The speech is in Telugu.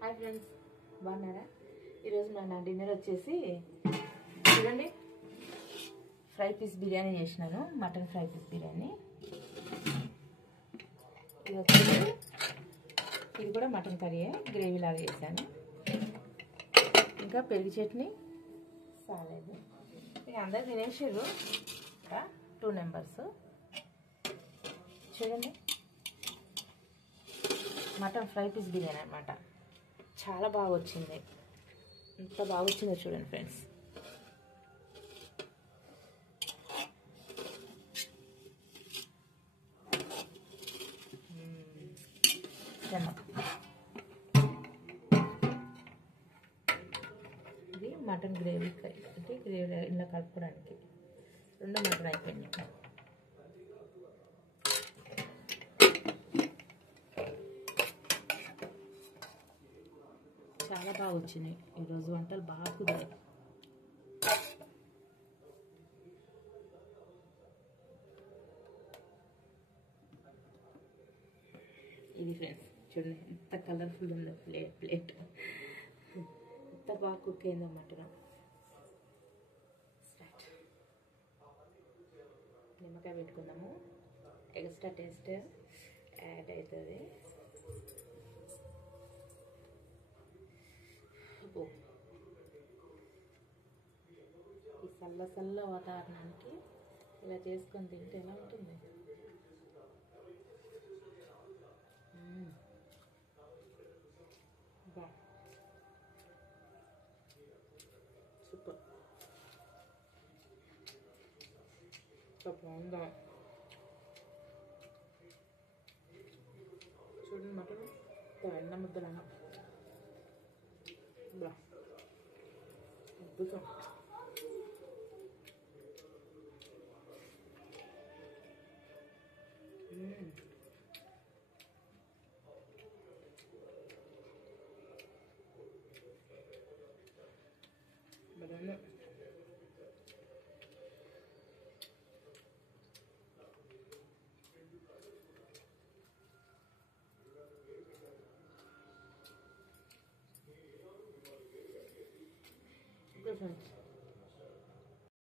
హాయ్ ఫ్రెండ్స్, బాగున్నారా? ఈరోజు నా డిన్నర్ వచ్చేసి చూడండి, ఫ్రై పీస్ బిర్యానీ చేసినాను. Mutton fry piece biryani. ఇది వచ్చేసి ఇది కూడా మటన్ కర్రీయే, గ్రేవీ లాగా చేశాను. ఇంకా పెరుగు చట్నీ, సాలెడ్. ఇక అందరు తినేసారు. 2 మెంబర్స్. చూడండి, మటన్ ఫ్రై పీస్ బిర్యానీ అన్నమాట. చాలా బాగా వచ్చింది. ఎంత బాగా వచ్చిందో చూడండి ఫ్రెండ్స్. ఇది మటన్ గ్రేవీ అంటే గ్రేవీ ఇలా కలుపుకోవడానికి. 2 మటన్ అయిపోయింది. చాలా బాగా వచ్చినాయి. ఈరోజు వంటలు బాగా కుదిరాయి. ఇది ఫ్రెండ్స్ చూడండి, ఎంత కలర్ఫుల్ ఉందో ప్లేట్. ఎంత బాగా కుక్ అయిందో మటన్. స్టార్ట్. నిమ్మకాయ పెట్టుకుందాము. ఎక్స్ట్రా టేస్ట్ యాడ్ అవుతుంది. ఈ చల్ల వాతావరణానికి ఇలా చేసుకొని తింటే ఎలా ఉంటుంది? సూపర్. బాగుందా? చూడండి, మటన్ అన్న ముద్దలన్నా అద్భుతం. Banana friends.